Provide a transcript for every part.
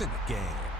points in the game.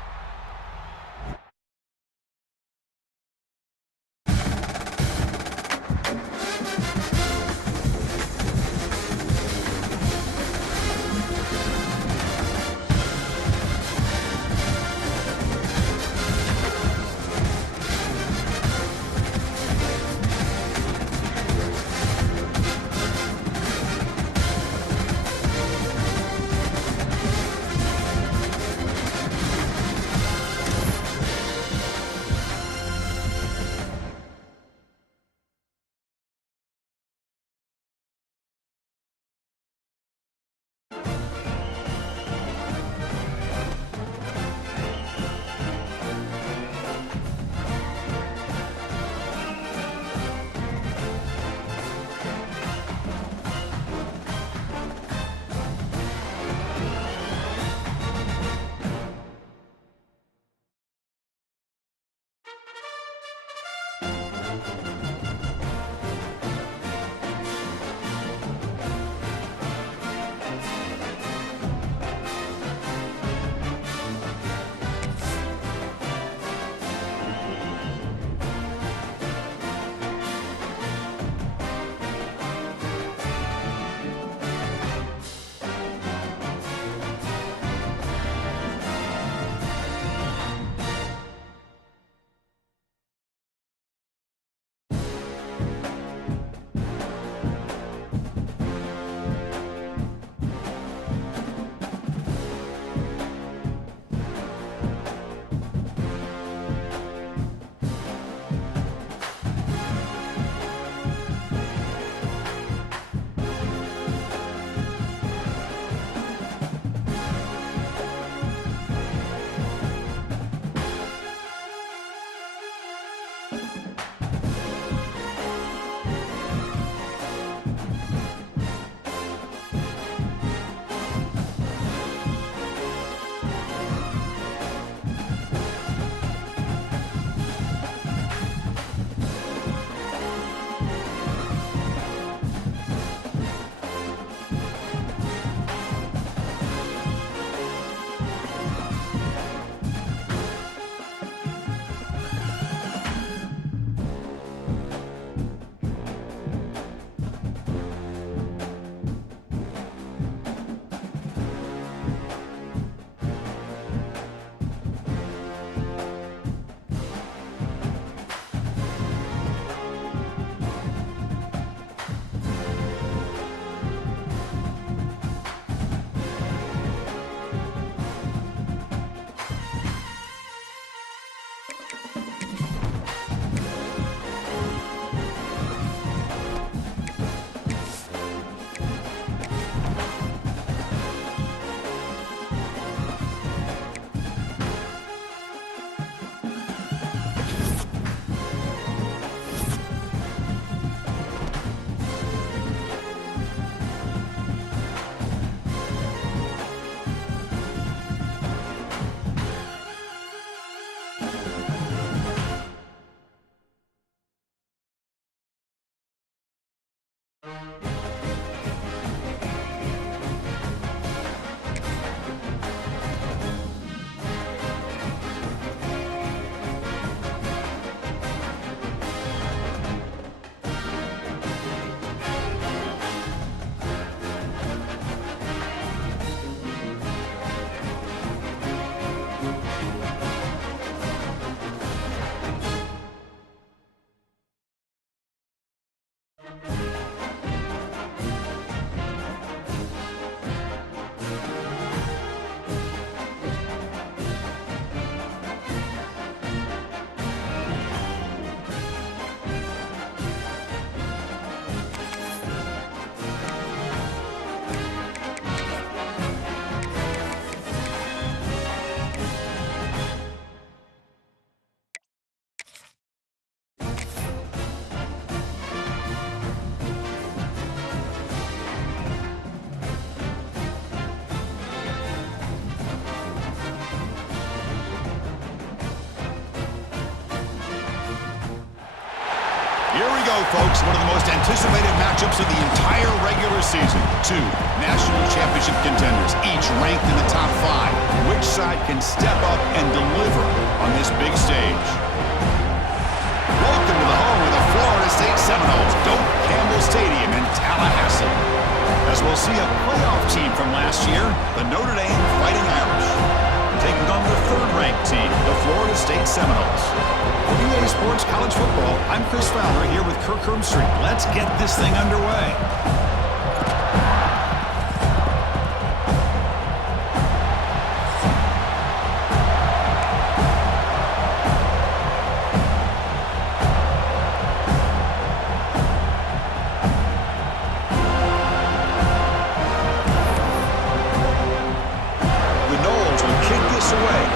Here we go, folks. One of the most anticipated matchups of the entire regular season. Two national championship contenders, each ranked in the top 5. Which side can step up and deliver on this big stage? Welcome to the home of the Florida State Seminoles, Doak Campbell Stadium in Tallahassee. As we'll see a playoff team from last year, the Notre Dame Fighting Irish, taking on the third-ranked team, the Florida State Seminoles. For EA Sports College Football, I'm Chris Fowler here with Kirk Herbstreit. Let's get this thing underway.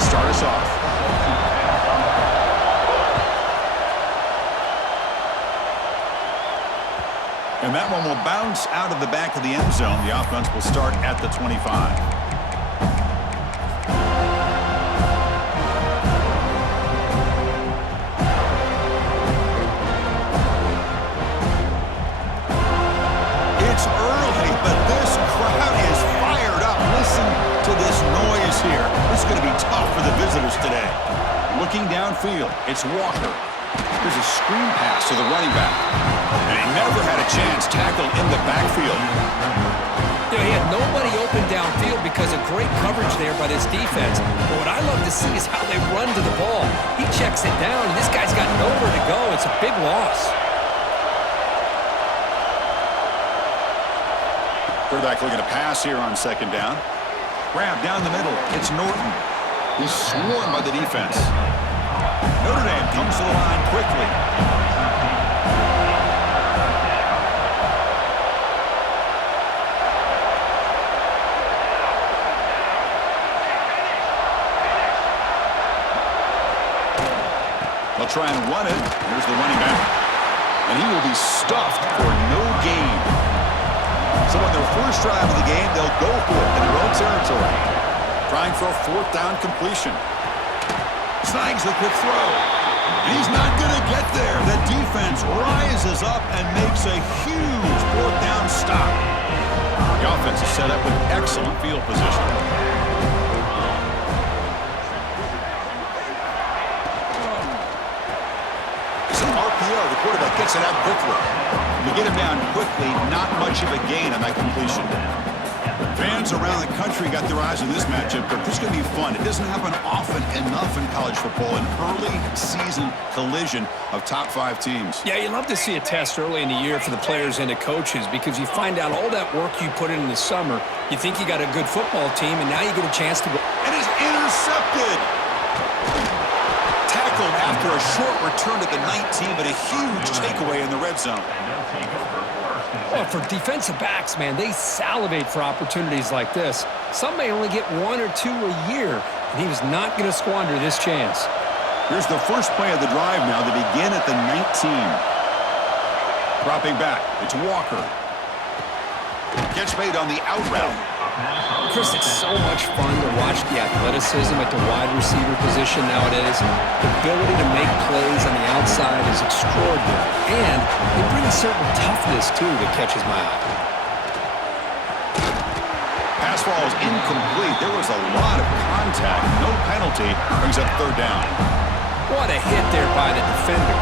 Start us off. And that one will bounce out of the back of the end zone. The offense will start at the 25. It's early, but this crowd is fired up. Listen to this noise here. It's going to be tough for the visitors today. Looking downfield, it's Walker. There's a screen pass to the running back. And he never had a chance tackled in the backfield. You know, he had nobody open downfield because of great coverage there by this defense. But what I love to see is how they run to the ball. He checks it down, and this guy's got nowhere to go. It's a big loss. Quarterback looking to pass here on second down. Grab down the middle. It's Norton. He's swarmed by the defense. Notre Dame comes to the line quickly. They'll try and run it. Here's the running back. And he will be stuffed for no gain. So on their first drive of the game, they'll go for it in their own territory. Trying for a fourth down completion. Snags the quick throw. He's not going to get there. The defense rises up and makes a huge fourth down stop. The offense is set up with excellent field position. It's an RPO. The quarterback gets it out quickly. You get him down quickly, not much of a gain on that completion. Fans around the country got their eyes on this matchup, but this is going to be fun. It doesn't happen often enough in college football, an early season collision of top 5 teams. Yeah, you love to see a test early in the year for the players and the coaches because you find out all that work you put in the summer. You think you got a good football team, and now you get a chance to go. And it's intercepted. Tackled after a short return at the 19, but a huge takeaway in the red zone. Well, for defensive backs, man, they salivate for opportunities like this. Some may only get 1 or 2 a year, and he was not going to squander this chance. Here's the first play of the drive now. They begin at the 19. Dropping back, it's Walker. Gets made on the out route. Chris, it's so much fun to watch the athleticism at the wide receiver position nowadays. The ability to make plays on the outside is extraordinary. And they bring a certain toughness, too, that catches my eye. Pass ball is incomplete. There was a lot of contact. No penalty. Brings up third down. What a hit there by the defender.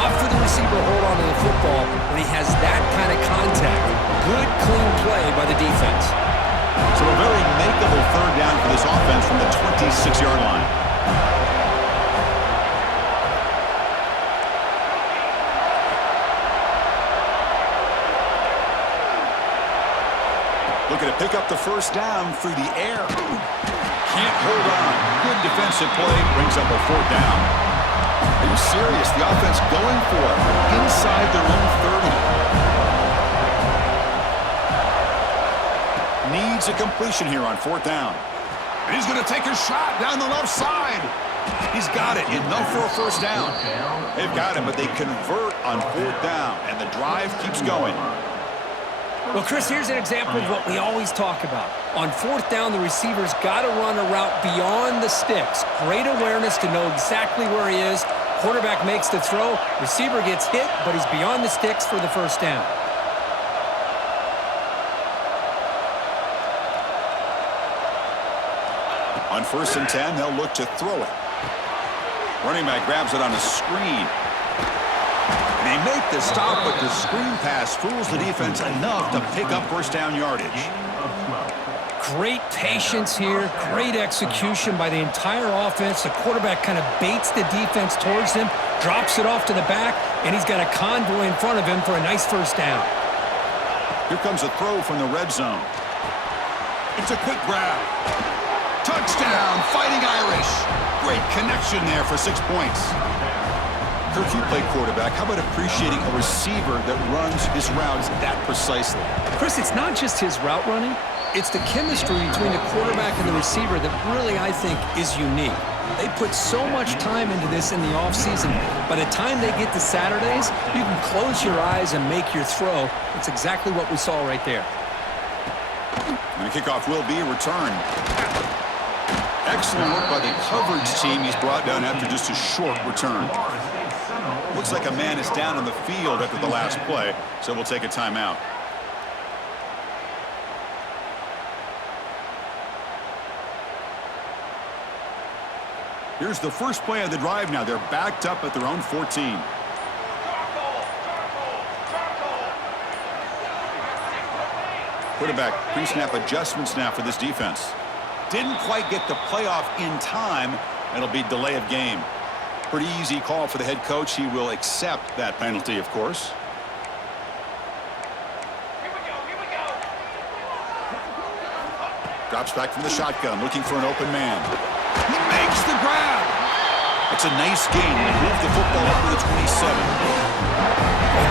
Tough for the receiver to hold on to the football when he has that kind of contact. Good, clean play by the defense. So a very makeable third down for this offense from the 26-yard line. Looking to pick up the first down through the air. Can't hold on. Good defensive play. Brings up a fourth down. Are you serious? The offense going for it inside their own 30. Needs a completion here on fourth down. And he's going to take a shot down the left side. He's got it. Enough for a first down. They've got him, but they convert on fourth down, and the drive keeps going. Well, Chris, here's an example of what we always talk about. On fourth down, the receiver's got to run a route beyond the sticks. Great awareness to know exactly where he is. Quarterback makes the throw. Receiver gets hit, but he's beyond the sticks for the first down. On 1st and 10, they'll look to throw it. Running back grabs it on a screen. And they make the stop, but the screen pass fools the defense enough to pick up first down yardage. Great patience here, great execution by the entire offense. The quarterback kind of baits the defense towards him, drops it off to the back, and he's got a convoy in front of him for a nice first down. Here comes a throw from the red zone. It's a quick grab. Touchdown, Fighting Irish. Great connection there for 6 points. Kirk, you play quarterback. How about appreciating a receiver that runs his routes that precisely? Chris, it's not just his route running. It's the chemistry between the quarterback and the receiver that really, I think, is unique. They put so much time into this in the offseason. By the time they get to Saturdays, you can close your eyes and make your throw. It's exactly what we saw right there. And the kickoff will be returned. Excellent work by the coverage team. He's brought down after just a short return. Looks like a man is down on the field after the last play, so we'll take a timeout. Here's the first play of the drive now. They're backed up at their own 14. Quarterback pre-snap adjustments now for this defense. Didn't quite get the playoff in time. It'll be delay of game. Pretty easy call for the head coach. He will accept that penalty, of course. Here we go. Drops back from the shotgun, looking for an open man. He makes the grab. It's a nice gain. They move the football up to the 27.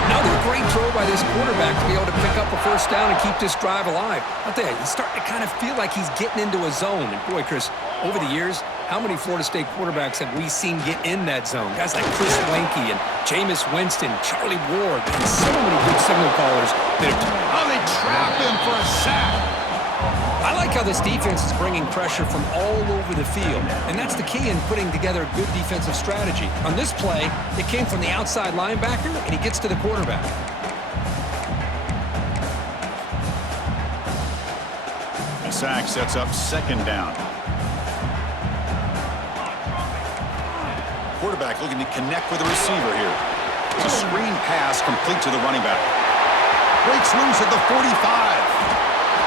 Another great throw by this quarterback to be able to pick up a first down and keep this drive alive. I'll tell you, he's starting to kind of feel like he's getting into a zone. And boy, Chris, over the years, how many Florida State quarterbacks have we seen get in that zone? Guys like Chris Wenke and Jameis Winston, Charlie Ward, and so many good signal callers that have... Oh, they trap him for a sack. I like how this defense is bringing pressure from all over the field, and that's the key in putting together a good defensive strategy. On this play, it came from the outside linebacker, and he gets to the quarterback. The sack sets up second down. Quarterback looking to connect with the receiver here. It's a screen pass complete to the running back. Breaks loose at the 45.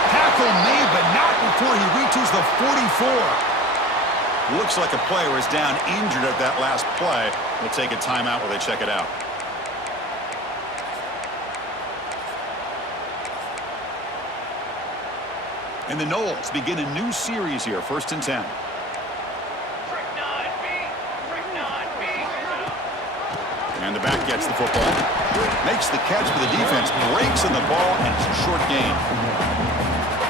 Tackle made, but not before he reaches the 44. Looks like a player is down injured at that last play. We'll take a timeout while they check it out. And the Noles begin a new series here, 1st and 10. And the back gets the football. Makes the catch for the defense. Breaks in the ball, and it's a short gain.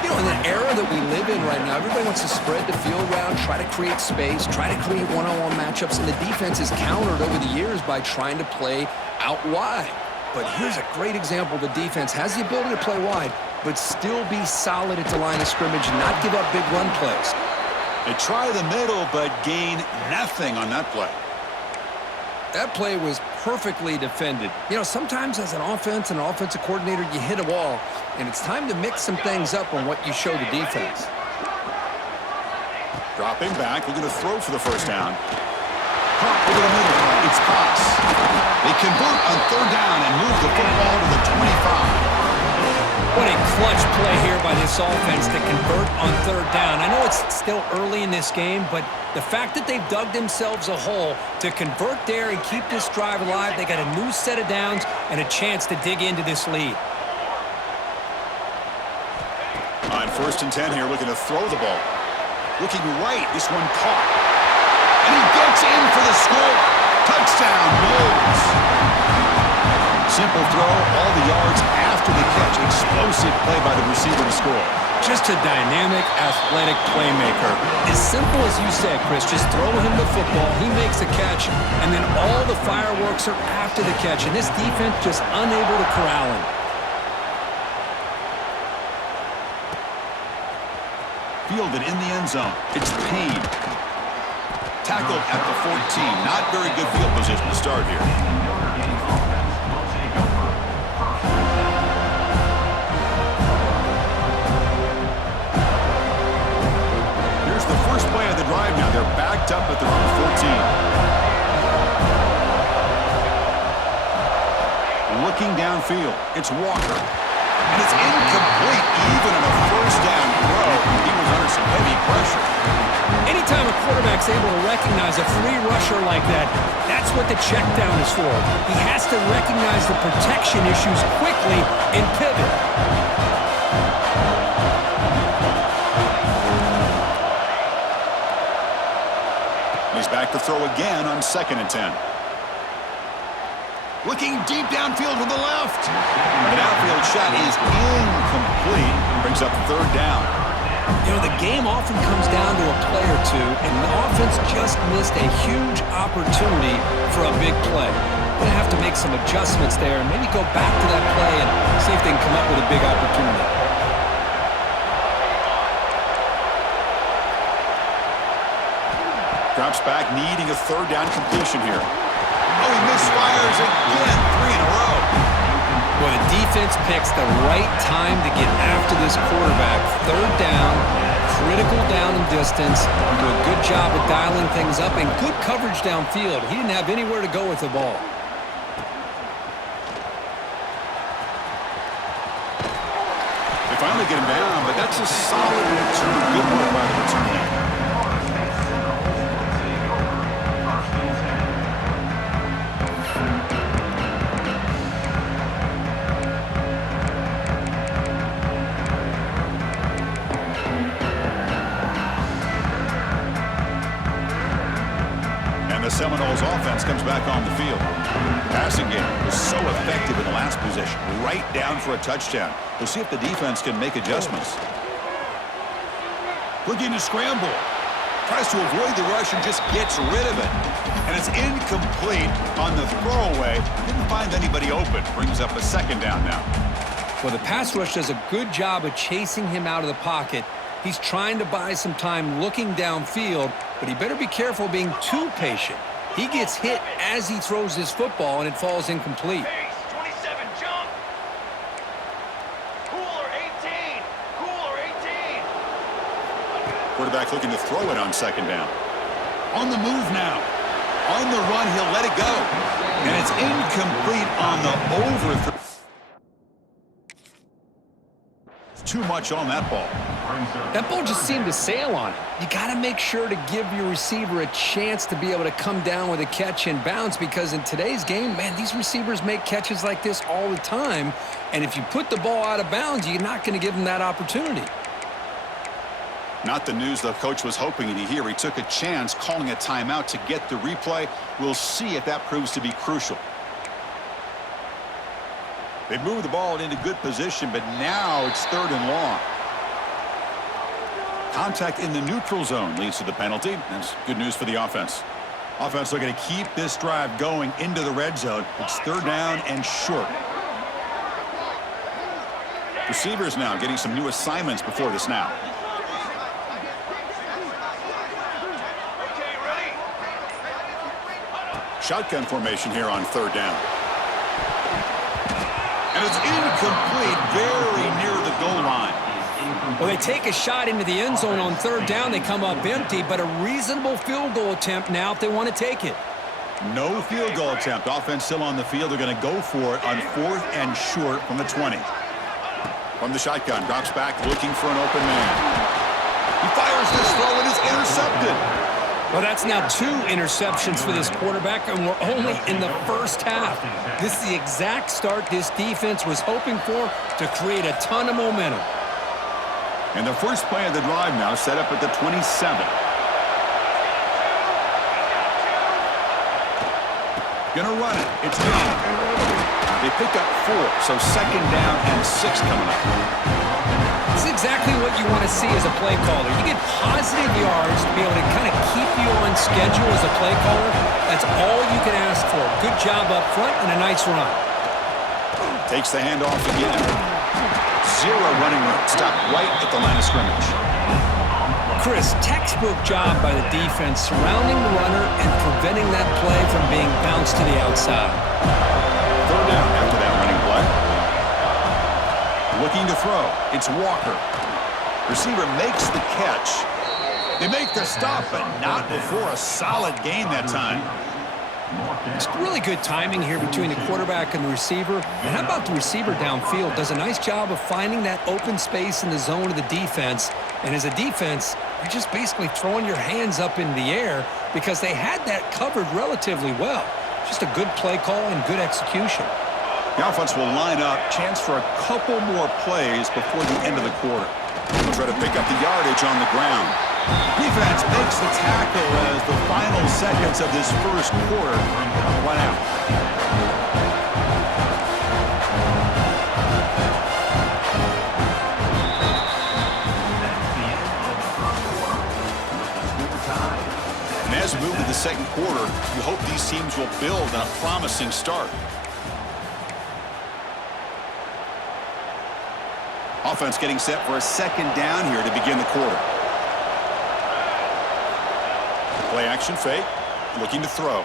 You know, in the era that we live in right now, everybody wants to spread the field around, try to create space, try to create one-on-one matchups, and the defense is countered over the years by trying to play out wide. But here's a great example. The defense has the ability to play wide, but still be solid at the line of scrimmage, not give up big run plays. They try the middle, but gain nothing on that play. That play was perfectly defended. You know, sometimes as an offense and an offensive coordinator, you hit a wall, and it's time to mix some things up on what you show the defense. Dropping back, looking to throw for the first down. Pop over the middle, it's pass. They convert on third down and move the football to the 25. What a clutch play here by this offense to convert on third down. I know it's still early in this game, but the fact that they've dug themselves a hole to convert there and keep this drive alive, they got a new set of downs and a chance to dig into this lead. On 1st and 10 here, looking to throw the ball. Looking right, this one caught. And he gets in for the score. Touchdown, Noles. Simple throw, all the yards after the catch. Explosive play by the receiver to score. Just a dynamic, athletic playmaker. As simple as you said, Chris, just throw him the football, he makes a catch, and then all the fireworks are after the catch, and this defense just unable to corral him. Fielded in the end zone. It's Payne. Tackled at the 14. Not very good field position to start here. Here's the first play of the picked up at their own 14. Looking downfield, it's Walker. And it's incomplete, even on a first down throw. He was under some heavy pressure. Anytime a quarterback's able to recognize a free rusher like that, that's what the check down is for. He has to recognize the protection issues quickly and pivot. He's back to throw again on 2nd and 10. Looking deep downfield to the left. The downfield shot is incomplete. Brings up 3rd down. You know, the game often comes down to a play or two, and the offense just missed a huge opportunity for a big play. They're going to have to make some adjustments there and maybe go back to that play and see if they can come up with a big opportunity. Drops back, needing a 3rd down completion here. Oh, he misfires again. 3 in a row. Well, the defense picks the right time to get after this quarterback. 3rd down, critical down and distance. Do a good job of dialing things up and good coverage downfield. He didn't have anywhere to go with the ball. They finally get him down, but that's a solid return. Good work by the return man. The Seminoles offense comes back on the field. The passing game was so effective in the last possession, right down for a touchdown. We'll see if the defense can make adjustments. Looking to scramble. Tries to avoid the rush and just gets rid of it. And it's incomplete on the throwaway. Didn't find anybody open. Brings up a 2nd down now. Well, the pass rush does a good job of chasing him out of the pocket. He's trying to buy some time looking downfield, but he better be careful being too patient. He gets hit as he throws his football, and it falls incomplete. Pace, 27, jump. Cooler, 18. Cooler, 18. Quarterback looking to throw it on 2nd down. On the move now. On the run, he'll let it go. And it's incomplete on the overthrow. Too much on that ball. That ball just seemed to sail on it. You got to make sure to give your receiver a chance to be able to come down with a catch and bounce, because in today's game, man, these receivers make catches like this all the time. And if you put the ball out of bounds, you're not going to give them that opportunity. Not the news the coach was hoping to hear. He took a chance calling a timeout to get the replay. We'll see if that proves to be crucial. They moved the ball into good position, but now it's 3rd and long. Contact in the neutral zone leads to the penalty. That's good news for the offense. Offense looking to keep this drive going into the red zone. It's 3rd down and short. Receivers now getting some new assignments before the snap. Okay, ready? Shotgun formation here on 3rd down. And it's incomplete, very near the goal line. Well, they take a shot into the end zone on 3rd down. They come up empty, but a reasonable field goal attempt now if they want to take it. No field goal attempt. Offense still on the field. They're going to go for it on 4th and short from the 20. From the shotgun, drops back looking for an open man. He fires this throw and it's intercepted. Well, that's now 2 interceptions for this quarterback, and we're only in the first half. This is the exact start this defense was hoping for to create a ton of momentum. And the first play of the drive now set up at the 27. Gonna run it. It's down. They pick up 4, so 2nd down and 6 coming up. This is exactly what you want to see as a play caller. You get positive yards to be able to kind of keep you on schedule as a play caller. That's all you can ask for. Good job up front and a nice run. Takes the handoff again. 0 running room. Stopped right at the line of scrimmage. Chris, textbook job by the defense surrounding the runner and preventing that play from being bounced to the outside. 3rd down after that running play. Looking to throw. It's Walker. Receiver makes the catch. They make the stop, but not before a solid gain that time. It's really good timing here between the quarterback and the receiver. And how about the receiver downfield? Does a nice job of finding that open space in the zone of the defense. And as a defense, you're just basically throwing your hands up in the air because they had that covered relatively well. Just a good play call and good execution. The offense will line up, chance for a couple more plays before the end of the quarter. We'll try to pick up the yardage on the ground. Defense makes the tackle as the final seconds of this first quarter run out. And as we move to the second quarter, we hope these teams will build on a promising start. Offense getting set for a second down here to begin the quarter. Play action fake, looking to throw.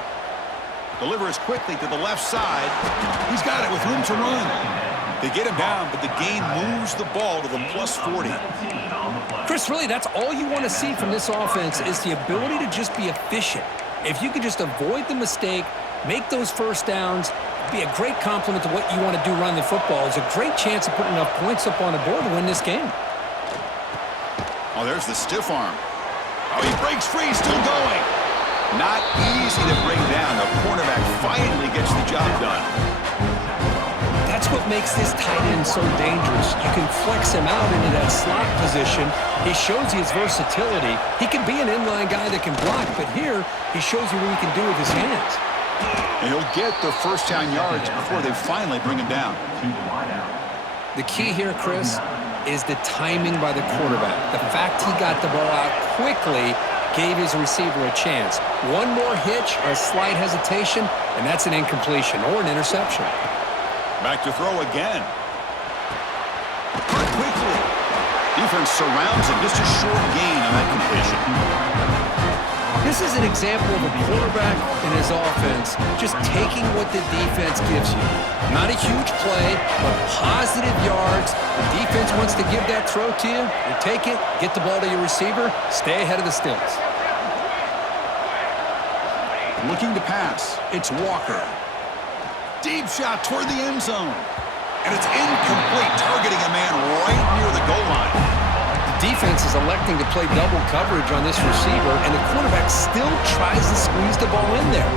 Delivers quickly to the left side. He's got it with room to run. They get him down, but the gain moves the ball to the +40. Chris, really, that's all you want to see from this offense is the ability to just be efficient. If you can just avoid the mistake, make those first downs, be a great compliment to what you want to do running the football. It's a great chance of putting enough points up on the board to win this game. Oh, there's the stiff arm. Oh, he breaks free, still going. Not easy to bring down. The cornerback finally gets the job done. That's what makes this tight end so dangerous. You can flex him out into that slot position. He shows you his versatility. He can be an inline guy that can block, but here he shows you what he can do with his hands. And he'll get the first down yards before they finally bring him down. The key here, Chris, is the timing by the quarterback. The fact he got the ball out quickly gave his receiver a chance. One more hitch or a slight hesitation, and that's an incompletion or an interception. Back to throw again. Cut quickly. Defense surrounds him. Just a short gain on that completion. This is an example of a quarterback and his offense just taking what the defense gives you. Not a huge play, but positive yards. The defense wants to give that throw to you. You take it, get the ball to your receiver, stay ahead of the sticks. Looking to pass. It's Walker. Deep shot toward the end zone. And it's incomplete, targeting a man right near the goal line. Defense is electing to play double coverage on this receiver, and the quarterback still tries to squeeze the ball in there.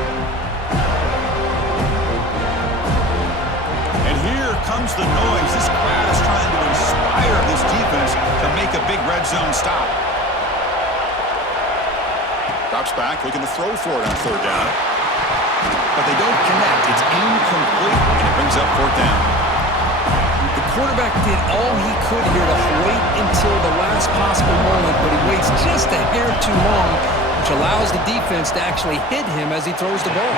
And here comes the noise. This crowd is trying to inspire this defense to make a big red zone stop. Drops back, looking to throw for it on third down. But they don't connect. It's incomplete, and it brings up fourth down. The quarterback did all he could here to wait until the last possible moment, but he waits just a hair too long, which allows the defense to actually hit him as he throws the ball.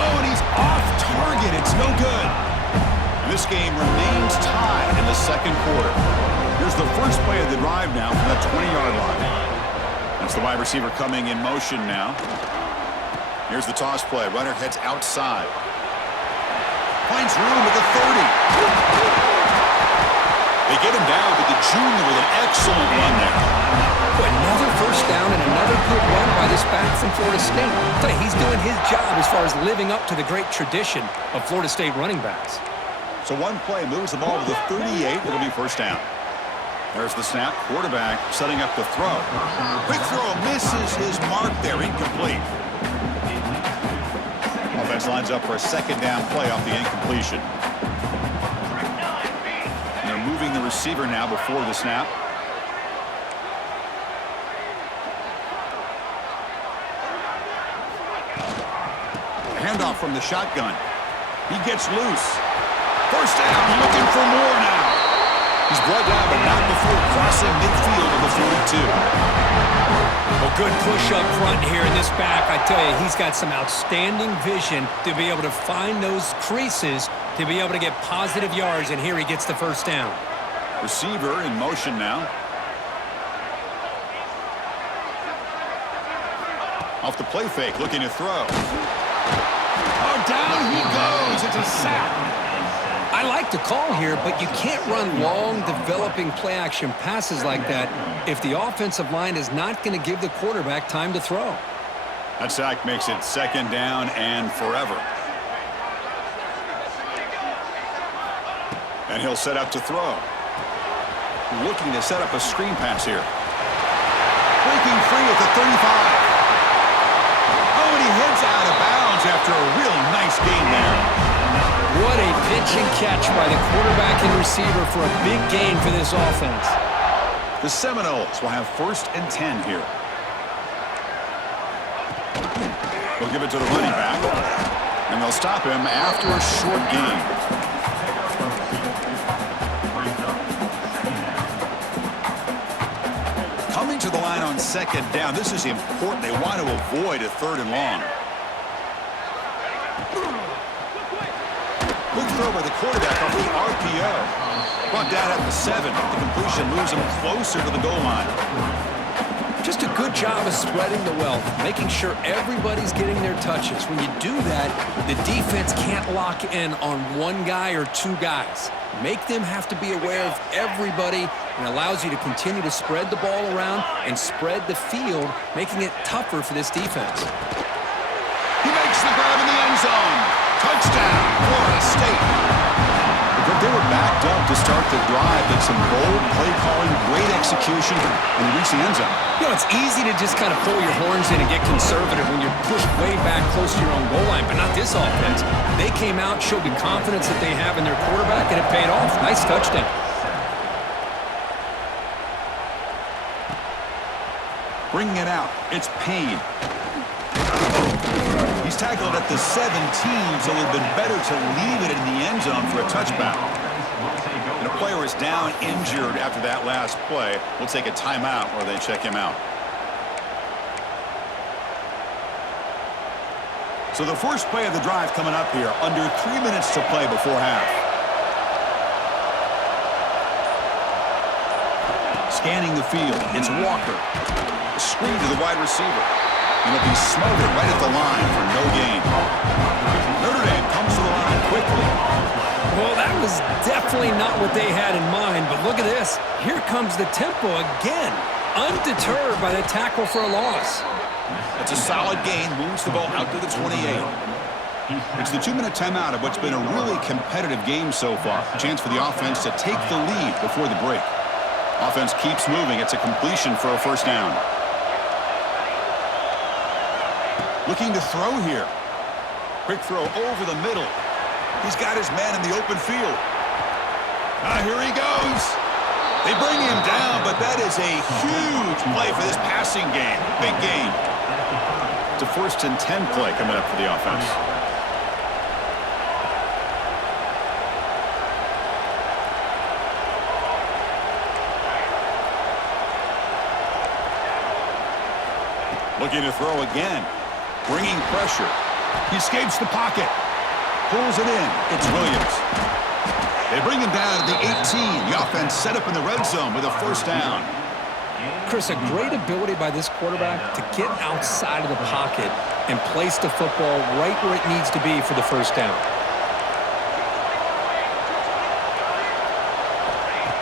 Oh, and he's off target. It's no good. And this game remains tied in the second quarter. Here's the first play of the drive now from the 20-yard line. That's the wide receiver coming in motion now. Here's the toss play. Runner heads outside. Finds room at the 30. They get him down, but the junior with an excellent run there. Another first down and another good run by this back from Florida State. I'll tell you, he's doing his job as far as living up to the great tradition of Florida State running backs. So one play moves the ball to the 38. It'll be first down. There's the snap. Quarterback setting up the throw. Quick throw misses his mark there. Incomplete. Offense lines up for a second down play off the incompletion. And they're moving the receiver now before the snap. Handoff from the shotgun. He gets loose. First down, looking for more now. He's brought down, but not before crossing midfield of the 42. Well, good push up front here in this back. I tell you, he's got some outstanding vision to be able to find those creases, to be able to get positive yards, and here he gets the first down. Receiver in motion now. Off the play fake, looking to throw. Oh, down he goes. It's a sack. I like the call here, but you can't run long, developing play-action passes like that if the offensive line is not going to give the quarterback time to throw. That sack makes it 2nd down and forever. And he'll set up to throw. Looking to set up a screen pass here. Breaking free at the 35. Oh, and he heads out of bounds after a real nice gain there. What a pitch and catch by the quarterback and receiver for a big gain for this offense. The Seminoles will have 1st and 10 here. They'll give it to the running back. And they'll stop him after a short gain. Coming to the line on 2nd down. This is important. They want to avoid a 3rd and long. Good throw by the quarterback off the RPO. Brought down at the 7. The completion moves him closer to the goal line. Just a good job of spreading the wealth, making sure everybody's getting their touches. When you do that, the defense can't lock in on one guy or 2 guys. Make them have to be aware of everybody, and allows you to continue to spread the ball around and spread the field, making it tougher for this defense. He makes the grab in the end zone. Touchdown, Florida State. They were backed up to start the drive, but some bold play calling, great execution, and reach the end zone. You know, it's easy to just kind of pull your horns in and get conservative when you're pushed way back close to your own goal line, but not this offense. They came out, showed the confidence that they have in their quarterback, and it paid off. Nice touchdown. Bringing it out, it's Payne. He's tackled at the 17, so it would have been better to leave it in the end zone for a touchback. And a player is down injured after that last play. We'll take a timeout or they check him out. So the first play of the drive coming up here, under 3 minutes to play before half. Scanning the field, it's Walker. A screen to the wide receiver. And it'll be smothered right at the line for no gain. Notre Dame comes to the line quickly. Well, that was definitely not what they had in mind, but look at this. Here comes the tempo again, undeterred by the tackle for a loss. It's a solid gain, moves the ball out to the 28. It's the 2-minute timeout of what's been a really competitive game so far. A chance for the offense to take the lead before the break. Offense keeps moving. It's a completion for a 1st down. Looking to throw here. Quick throw over the middle. He's got his man in the open field. Here he goes. They bring him down, but that is a huge play for this passing game. Big gain. It's a 1st and 10 play coming up for the offense. Looking to throw again. Bringing pressure. He escapes the pocket. Pulls it in. It's Williams. They bring him down to the 18. The offense set up in the red zone with a 1st down. Chris, a great ability by this quarterback to get outside of the pocket and place the football right where it needs to be for the 1st down.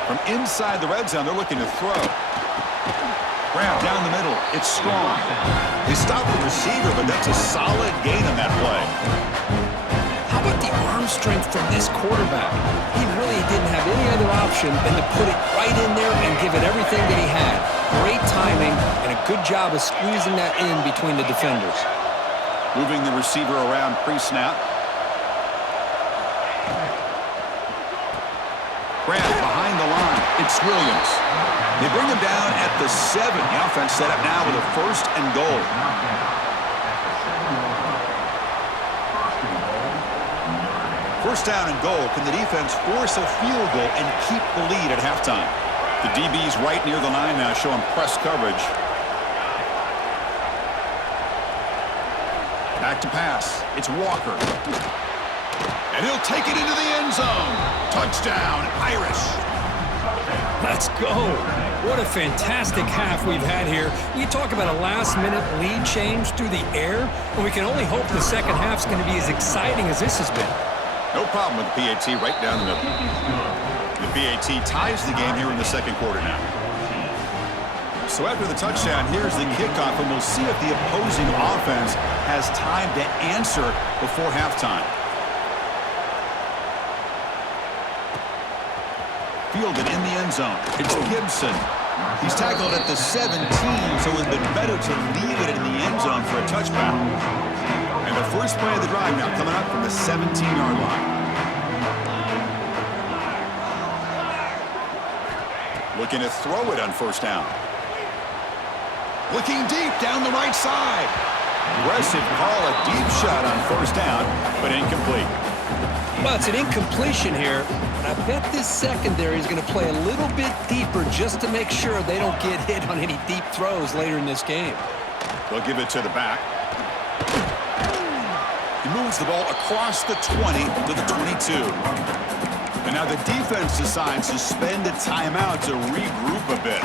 From inside the red zone, they're looking to throw. Grab down the middle. It's strong. They stop the receiver, but that's a solid gain on that play. How about the arm strength from this quarterback? He really didn't have any other option than to put it right in there and give it everything that he had. Great timing and a good job of squeezing that in between the defenders. Moving the receiver around pre-snap. Grab behind the line. It's Williams. They bring him down at the 7. The offense set up now with a 1st and goal. First down and goal. Can the defense force a field goal and keep the lead at halftime? The DB's right near the line now, showing press coverage. Back to pass. It's Walker. And he'll take it into the end zone. Touchdown, Irish. Let's go. What a fantastic half we've had here. You talk about a last-minute lead change through the air, and we can only hope the second half's going to be as exciting as this has been. No problem with the PAT right down the middle. The PAT ties the game here in the second quarter now. So after the touchdown, here's the kickoff, and we'll see if the opposing offense has time to answer before halftime. Fielded in the end zone. It's Gibson. He's tackled at the 17, so it would have been better to leave it in the end zone for a touchback. And the first play of the drive now coming up from the 17-yard line. Looking to throw it on first down. Looking deep down the right side. Aggressive call, a deep shot on first down, but incomplete. Well, it's an incompletion here. I bet this secondary is going to play a little bit deeper just to make sure they don't get hit on any deep throws later in this game. They'll give it to the back. He moves the ball across the 20 to the 22. And now the defense decides to spend a timeout to regroup a bit.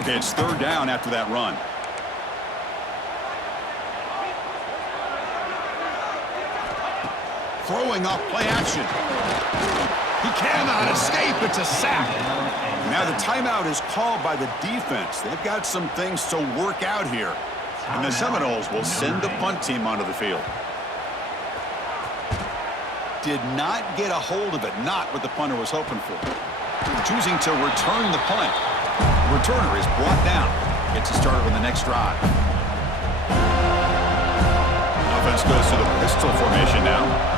Okay, it's third down after that run. Throwing off play action. He cannot escape. It's a sack. Now the timeout is called by the defense. They've got some things to work out here. And the Seminoles will send the punt team onto the field. Did not get a hold of it. Not what the punter was hoping for. Choosing to return the punt. The returner is brought down. Gets to start on the next drive. Offense goes to the pistol formation now.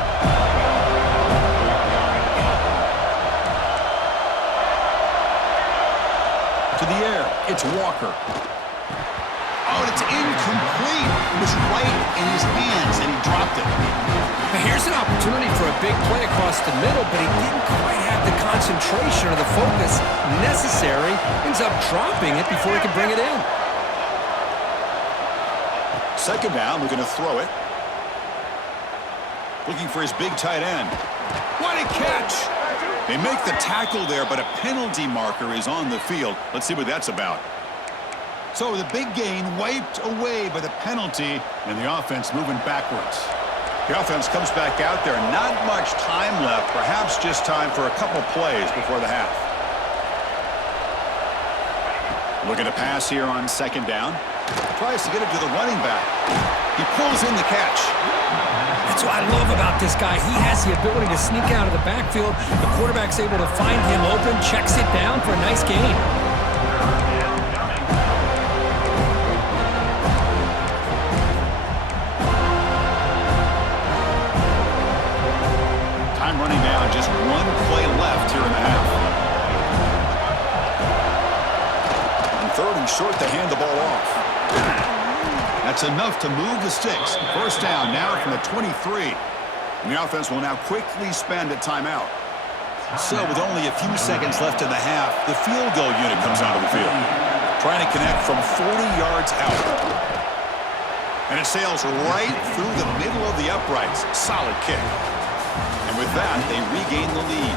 To the air, it's Walker. Oh, and it's incomplete. It was right in his hands, and he dropped it. Now here's an opportunity for a big play across the middle, but he didn't quite have the concentration or the focus necessary. Ends up dropping it before he can bring it in. Second down, we're going to throw it. Looking for his big tight end. What a catch! They make the tackle there, but a penalty marker is on the field. Let's see what that's about. So the big gain wiped away by the penalty, and the offense moving backwards. The offense comes back out there. Not much time left. Perhaps just time for a couple plays before the half. Looking to pass here on second down. Tries to get it to the running back. He pulls in the catch. That's what I love about this guy. He has the ability to sneak out of the backfield. The quarterback's able to find him open, checks it down for a nice gain. Time running down. Just one play left here in the half. And third and short to hand the ball off. That's enough to move the sticks. First down now from the 23. And the offense will now quickly spend a timeout. So with only a few seconds left in the half, the field goal unit comes onto the field. Trying to connect from 40 yards out. And it sails right through the middle of the uprights. Solid kick. And with that, they regain the lead.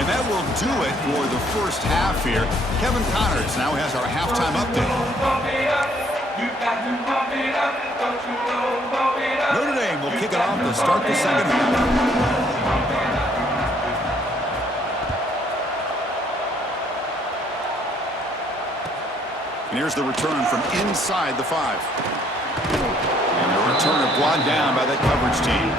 And that will do it for the first half here. Kevin Connors now has our halftime update. Notre Dame will kick it off to start the second half. And here's the return from inside the 5. And the returner brought down by that coverage team.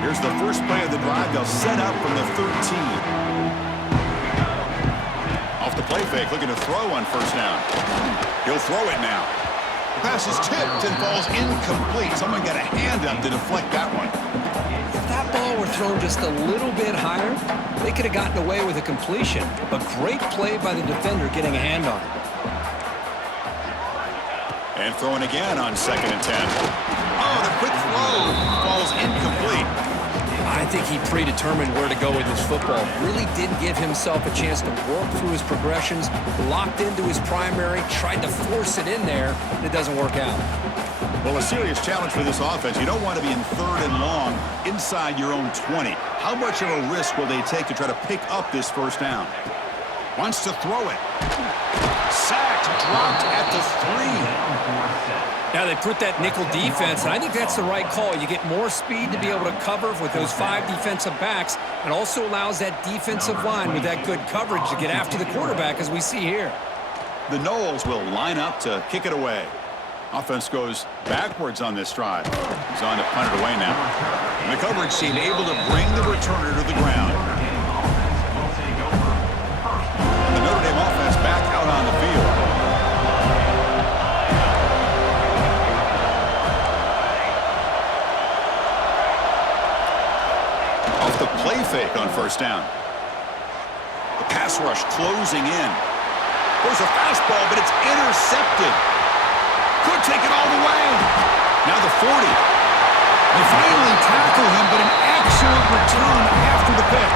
Here's the first play of the drive. They'll set up from the 13. Off the play fake, looking to throw on first down. He'll throw it now. The pass is tipped and falls incomplete. Someone got a hand up to deflect that one. If that ball were thrown just a little bit higher, they could have gotten away with a completion. But great play by the defender getting a hand on it. And throwing again on second and 10. Oh, the quick throw falls incomplete. I think he predetermined where to go with his football. Really didn't give himself a chance to work through his progressions, locked into his primary, tried to force it in there, and it doesn't work out. Well, a serious challenge for this offense. You don't want to be in third and long inside your own 20. How much of a risk will they take to try to pick up this first down? Wants to throw it. Sacked, dropped at the 3. Now they put that nickel defense, and I think that's the right call. You get more speed to be able to cover with those 5 defensive backs. It also allows that defensive line with that good coverage to get after the quarterback, as we see here. The Noles will line up to kick it away. Offense goes backwards on this drive. He's on to punt it away now. And the coverage team able to bring the returner to the ground. And the Notre Dame offense back out on the field. Off the play fake on first down. The pass rush closing in. There's a fastball, but it's intercepted. Could take it all the way. Now the 40. They finally tackle him, but an excellent return after the pick.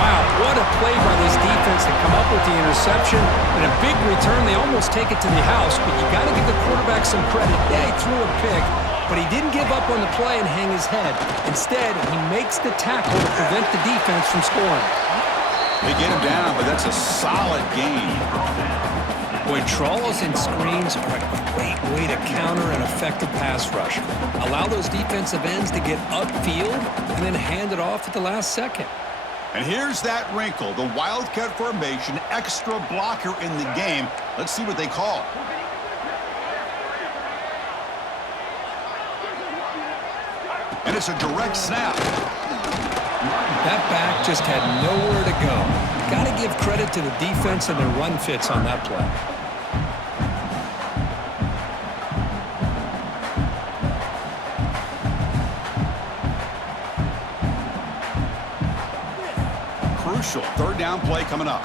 Wow, what a play by this defense to come up with the interception. And a big return. They almost take it to the house, but you got to give the quarterback some credit. Yeah, he threw a pick, but he didn't give up on the play and hang his head. Instead, he makes the tackle to prevent the defense from scoring. They get him down, but that's a solid game. Boy, trawls and screens are a great way to counter an effective pass rush. Allow those defensive ends to get upfield and then hand it off at the last second. And here's that wrinkle, the Wildcat formation, extra blocker in the game. Let's see what they call. And it's a direct snap. That back just had nowhere to go. Got to give credit to the defense and their run fits on that play. Crucial third down play coming up.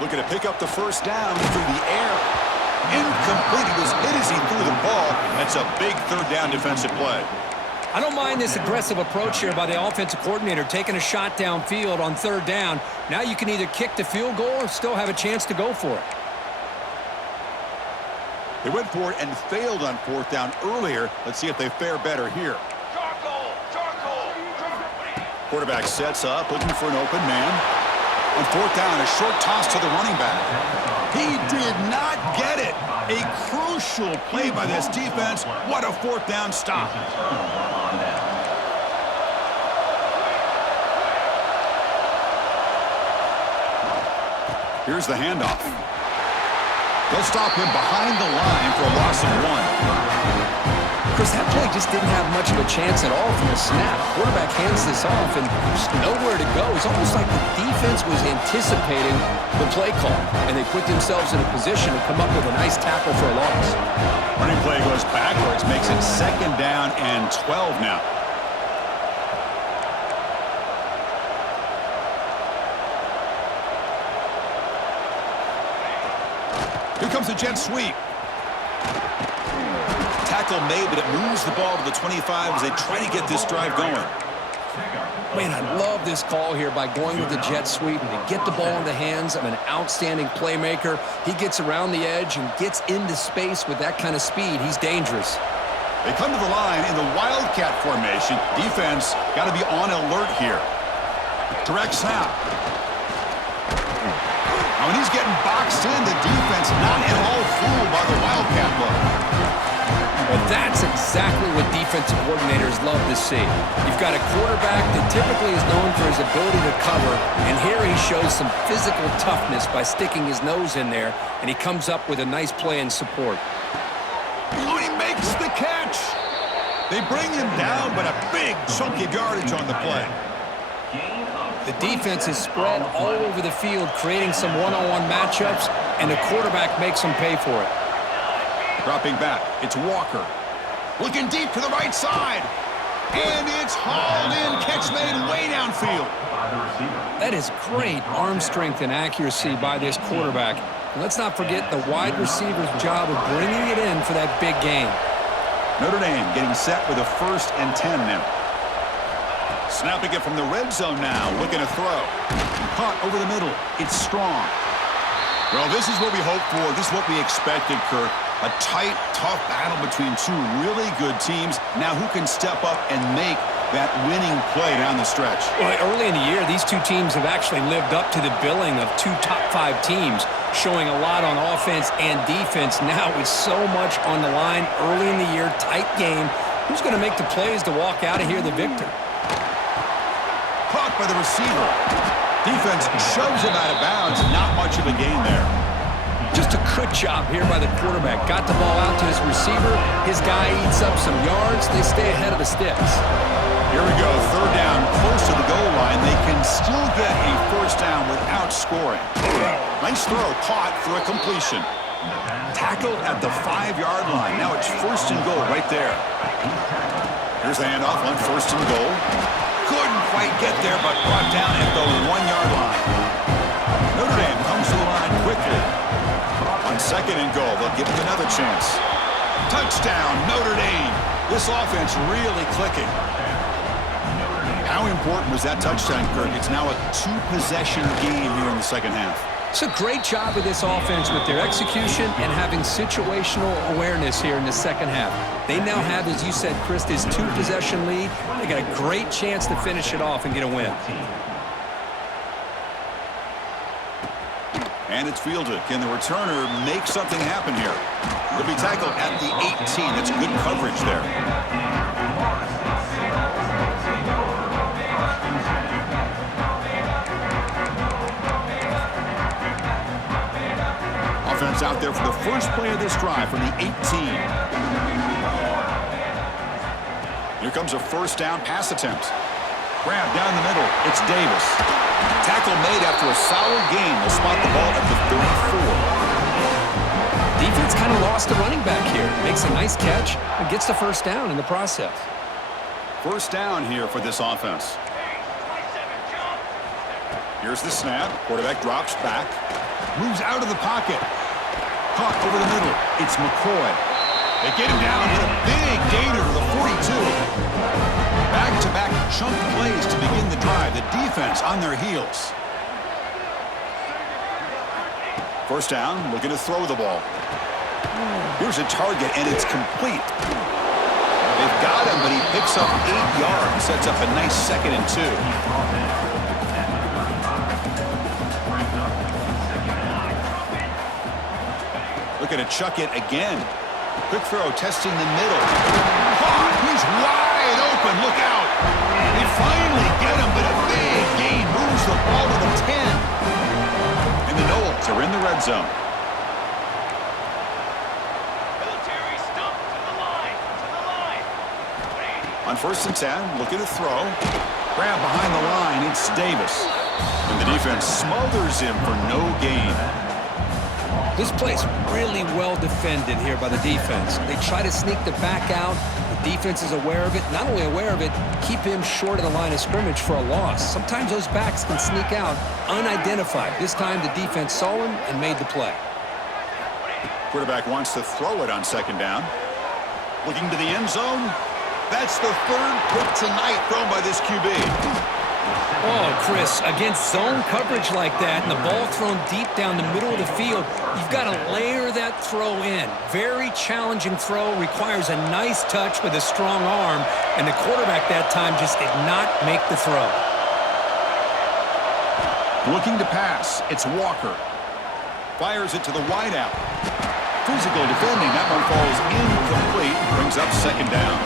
Looking to pick up the first down through the air. Incomplete. He was hit as he threw the ball. That's a big third down defensive play. I don't mind this aggressive approach here by the offensive coordinator, taking a shot downfield on third down. Now you can either kick the field goal or still have a chance to go for it. They went for it and failed on fourth down earlier. Let's see if they fare better here. Quarterback sets up, looking for an open man. On fourth down, a short toss to the running back. He did not get it. A crucial play by this defense. What a fourth down stop. Here's the handoff. They'll stop him behind the line for a loss of 1. Chris, that play just didn't have much of a chance at all from the snap. Quarterback hands this off and there's nowhere to go. It's almost like the defense was anticipating the play call, and they put themselves in a position to come up with a nice tackle for a loss. Running play goes backwards, makes it second down and 12 now. Here comes the jet sweep. Tackle made, but it moves the ball to the 25 as they try to get this drive going. Man, I love this call here by going with the jet sweep and to get the ball in the hands of an outstanding playmaker. He gets around the edge and gets into space with that kind of speed. He's dangerous. They come to the line in the Wildcat formation. Defense got to be on alert here. Direct snap. Now, when he's getting boxed in, the defense not at all fooled by the Wildcat look. Well, that's exactly what defensive coordinators love to see. You've got a quarterback that typically is known for his ability to cover, and here he shows some physical toughness by sticking his nose in there, and he comes up with a nice play in support. Oh, he makes the catch. They bring him down, but a big chunk of yardage on the play. The defense is spread all over the field, creating some one-on-one matchups, and the quarterback makes them pay for it. Dropping back, it's Walker. Looking deep to the right side. And it's hauled in, catch made way downfield. That is great arm strength and accuracy by this quarterback. And let's not forget the wide receiver's job of bringing it in for that big game. Notre Dame getting set with a 1st and 10 now. Snapping it from the red zone now, looking to throw. Caught over the middle. It's strong. Well, this is what we hoped for. This is what we expected, Kirk. A tight, tough battle between two really good teams. Now who can step up and make that winning play down the stretch? Well, early in the year, these two teams have actually lived up to the billing of two top-5 teams, showing a lot on offense and defense. Now with so much on the line early in the year, tight game, who's going to make the plays to walk out of here the victor? Caught by the receiver. Defense shoves him out of bounds. Not much of a gain there. Just a good job here by the quarterback. Got the ball out to his receiver. His guy eats up some yards. They stay ahead of the sticks. Here we go. Third down, close to the goal line. They can still get a first down without scoring. Nice throw, caught for a completion. Tackled at the 5-yard line. Now it's first and goal right there. Here's the handoff on first and goal. Couldn't quite get there, but brought down at the 1-yard line. Notre Dame comes to the line quickly. On second and goal, they'll give it another chance. Touchdown, Notre Dame. This offense really clicking. How important was that touchdown, Kirk? It's now a 2-possession game here in the second half. It's a great job of this offense with their execution and having situational awareness here in the second half. They now have, as you said, Chris, this 2-possession lead. They got a great chance to finish it off and get a win. And it's fielded. Can the returner make something happen here? He'll be tackled at the 18. That's good coverage there. Offense out there for the first play of this drive from the 18. Here comes a first down pass attempt. Grab down the middle. It's Davis. Tackle made after a solid gain. They'll spot the ball at the 34. Defense kind of lost the running back here. Makes a nice catch and gets the first down in the process. First down here for this offense. Here's the snap. Quarterback drops back. Moves out of the pocket. Caught over the middle. It's McCoy. They get him down with a big gainer to the 42. Back-to-back chunk plays to begin the drive. The defense on their heels. First down, looking to throw the ball. Here's a target, and it's complete. They've got him, but he picks up 8 yards. Sets up a nice 2nd and 2. Looking to chuck it again. Quick throw, testing the middle. Caught! He's wide open. Look out! They finally get him, but a big gain moves the ball to the 10. And the Knowles are in the red zone. Military stump to the line. On first and 10, looking to throw. Grab behind the line. It's Davis. And the defense smothers him for no gain. This play's really well defended here by the defense. They try to sneak the back out. The defense is aware of it. Not only aware of it, keep him short of the line of scrimmage for a loss. Sometimes those backs can sneak out unidentified. This time the defense saw him and made the play. Quarterback wants to throw it on second down. Looking to the end zone. That's the 3rd pick tonight thrown by this QB. Oh, Chris, against zone coverage like that and the ball thrown deep down the middle of the field, you've got to layer that throw in. Very challenging throw, requires a nice touch with a strong arm, and the quarterback that time just did not make the throw. Looking to pass, it's Walker. Fires it to the wideout. Physical defending, that one falls incomplete, brings up second down.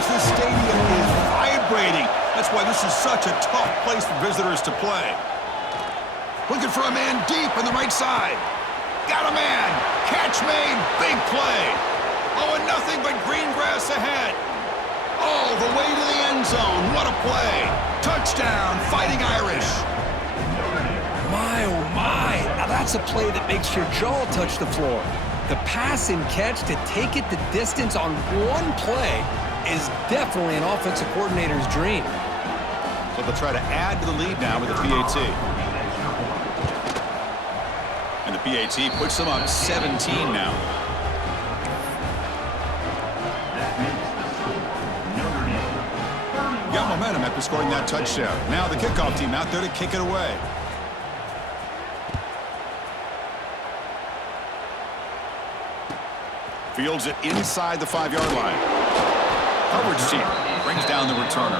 This stadium is vibrating. That's why this is such a tough place for visitors to play. Looking for a man deep on the right side. Got a man. Catch made. Big play. Oh, and nothing but green grass ahead. All the way to the end zone. What a play. Touchdown, Fighting Irish. My, oh my. Now that's a play that makes your jaw touch the floor. The pass and catch to take it the distance on one play is definitely an offensive coordinator's dream. So they'll try to add to the lead now with the PAT. And the PAT puts them up 17 now. Got momentum after scoring that touchdown. Now the kickoff team out there to kick it away. Fields it inside the 5-yard line. Coverage team brings down the returner.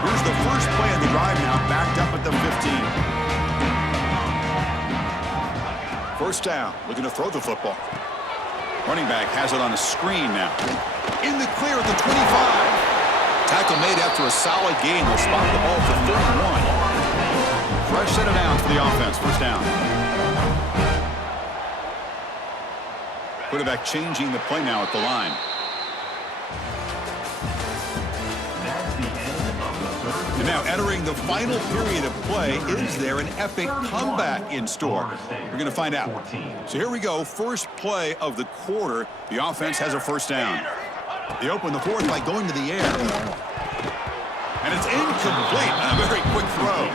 Here's the first play of the drive now, backed up at the 15. First down, looking to throw the football. Running back has it on a screen now. In the clear at the 25. Tackle made after a solid gain. Will spot the ball for 31. Fresh set of downs for the offense. First down. Quarterback changing the play now at the line. And now entering the final period of play, is there an epic comeback in store? We're going to find out. So here we go, first play of the quarter. The offense has a first down. They open the fourth by going to the air. And it's incomplete on a very quick throw.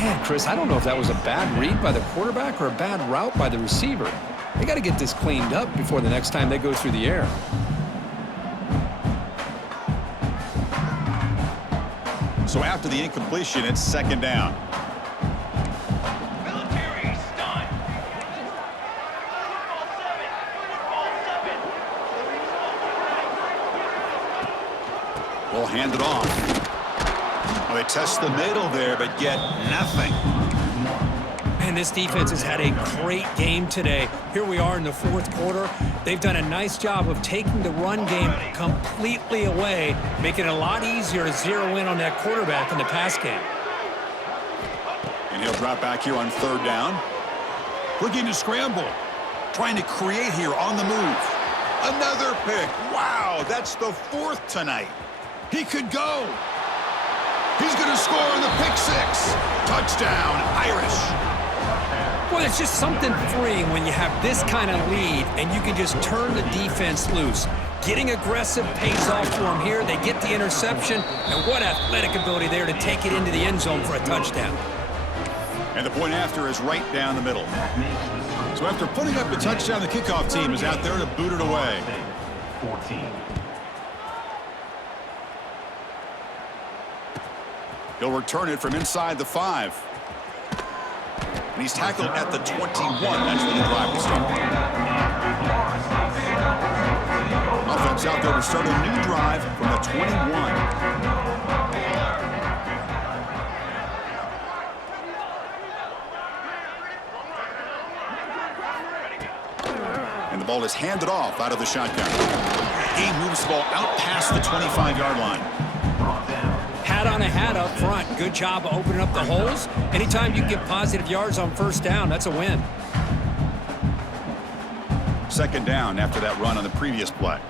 Man, Chris, I don't know if that was a bad read by the quarterback or a bad route by the receiver. They got to get this cleaned up before the next time they go through the air. So after the incompletion, it's second down. Military stunt. We'll hand it off. Well, they test the middle there, but get nothing. Man, this defense has had a great game today. Here we are in the fourth quarter. They've done a nice job of taking the run game completely away, making it a lot easier to zero in on that quarterback in the pass game. And he'll drop back here on third down. Looking to scramble. Trying to create here on the move. Another pick. Wow, that's the fourth tonight. He could go. He's going to score in the pick six. Touchdown, Irish. Well, it's just something freeing when you have this kind of lead and you can just turn the defense loose. Getting aggressive pays off for them here. They get the interception, and what athletic ability there to take it into the end zone for a touchdown. And the point after is right down the middle. So after putting up the touchdown, the kickoff team is out there to boot it away. 14. He'll return it from inside the 5. And he's tackled at the 21. That's where the drive will start. Offense out there to start a new drive from the 21. And the ball is handed off out of the shotgun. He moves the ball out past the 25-yard line. Hat on a hat up front. Good job of opening up the holes. Anytime you can get positive yards on first down, that's a win. Second down after that run on the previous play.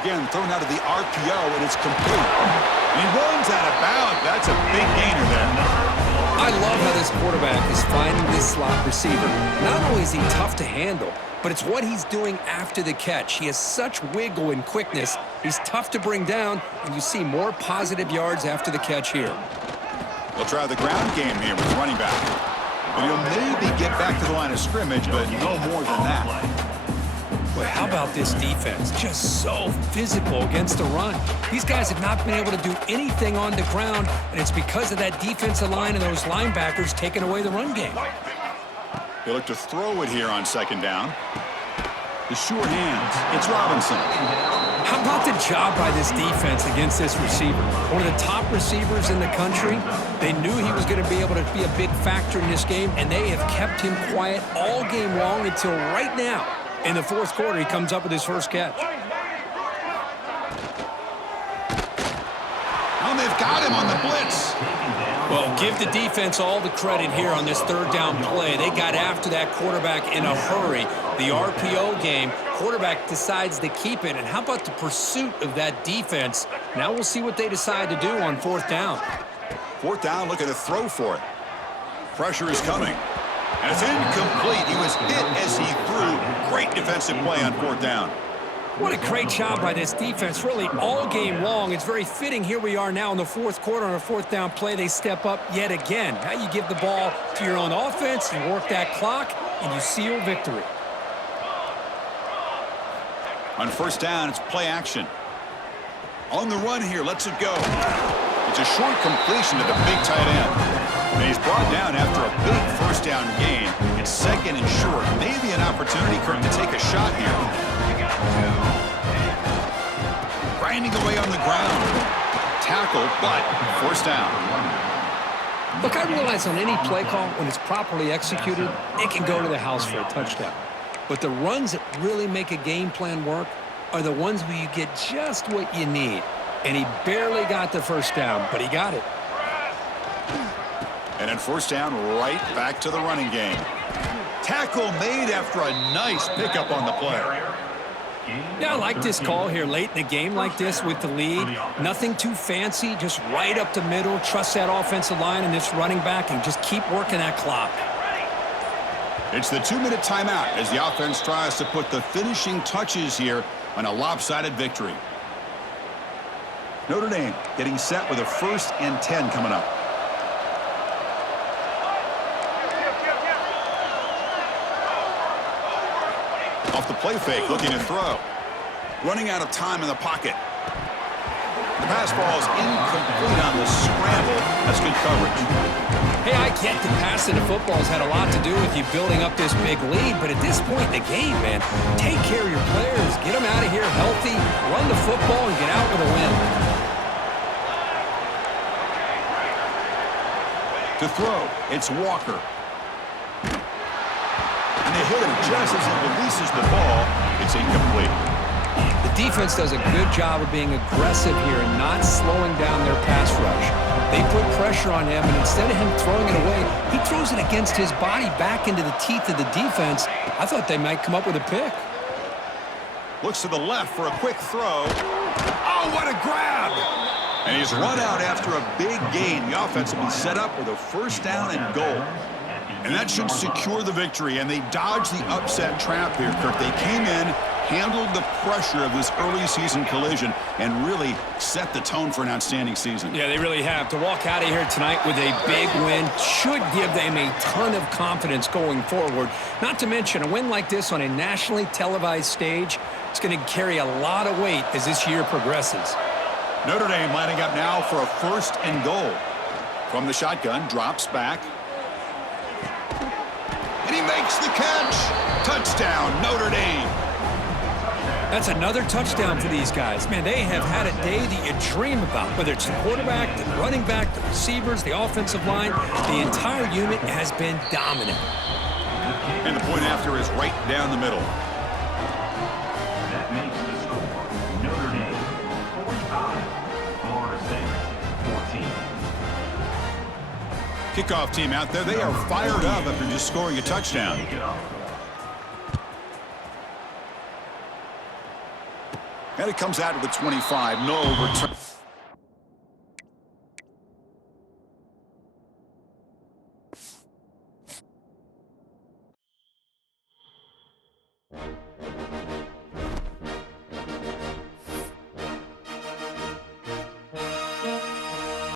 Again, thrown out of the RPO, and it's complete. And he runs out of bounds. That's a big gainer there. I love how this quarterback is finding this slot receiver. Not only is he tough to handle, but it's what he's doing after the catch. He has such wiggle and quickness. He's tough to bring down, and you see more positive yards after the catch here. They'll try the ground game here with running back. And he'll maybe get back to the line of scrimmage, but no more than that. Boy, how about this defense? Just so physical against the run. These guys have not been able to do anything on the ground, and it's because of that defensive line and those linebackers taking away the run game. They look to throw it here on second down. The sure hands. It's Robinson. How about the job by this defense against this receiver? One of the top receivers in the country. They knew he was going to be able to be a big factor in this game, and they have kept him quiet all game long until right now. In the fourth quarter, he comes up with his first catch. Oh, they've got him on the blitz. Well, give the defense all the credit here on this third down play. They got after that quarterback in a hurry. The RPO game, quarterback decides to keep it. And how about the pursuit of that defense? Now we'll see what they decide to do on fourth down. Fourth down, looking to throw for it. Pressure is coming. And it's incomplete. He was hit as he threw. Great defensive play on fourth down. What a great job by this defense, really all game long. It's very fitting. Here we are now in the fourth quarter on a fourth down play. They step up yet again. Now you give the ball to your own offense, you work that clock, and you seal victory. On first down, it's play action. On the run here, lets it go. It's a short completion to the big tight end. And he's brought down after a big first down gain. It's second and short. Maybe an opportunity for him to take a shot here. Grinding away on the ground. Tackle, but first down. Look, I realize on any play call, when it's properly executed, it can go to the house for a touchdown. But the runs that really make a game plan work are the ones where you get just what you need. And he barely got the first down, but he got it. And then first down, right back to the running game. Tackle made after a nice pickup on the play. Yeah, I like this call here late in the game like this with the lead. Nothing too fancy, just right up the middle. Trust that offensive line and this running back and just keep working that clock. It's the 2-minute timeout as the offense tries to put the finishing touches here on a lopsided victory. Notre Dame getting set with a 1st and 10 coming up. Off the play fake, looking to throw. Running out of time in the pocket. The pass ball is incomplete on the scramble. That's good coverage. Hey, I get the passing the football's had a lot to do with you building up this big lead, but at this point in the game, man, take care of your players. Get them out of here healthy, run the football, and get out with a win. To throw, it's Walker. And they hit him just as he releases the ball. It's incomplete. The defense does a good job of being aggressive here and not slowing down their pass rush. They put pressure on him, and instead of him throwing it away, he throws it against his body back into the teeth of the defense. I thought they might come up with a pick. Looks to the left for a quick throw. Oh, what a grab! And he's run out after a big gain. The offense will be set up with a first down and goal. And that should secure the victory. And they dodged the upset trap here, Kirk. They came in, handled the pressure of this early season collision, and really set the tone for an outstanding season. Yeah, they really have. To walk out of here tonight with a big win should give them a ton of confidence going forward. Not to mention, a win like this on a nationally televised stage, it's going to carry a lot of weight as this year progresses. Notre Dame lining up now for a 1st and goal. From the shotgun, drops back. And he makes the catch. Touchdown, Notre Dame. That's another touchdown for these guys. Man, they have had a day that you dream about, whether it's the quarterback, the running back, the receivers, the offensive line. The entire unit has been dominant. And the point after is right down the middle. That makes the score Notre Dame 45, Florida State 14. Kickoff team out there. They are fired up after just scoring a touchdown. And it comes out to the 25. No return.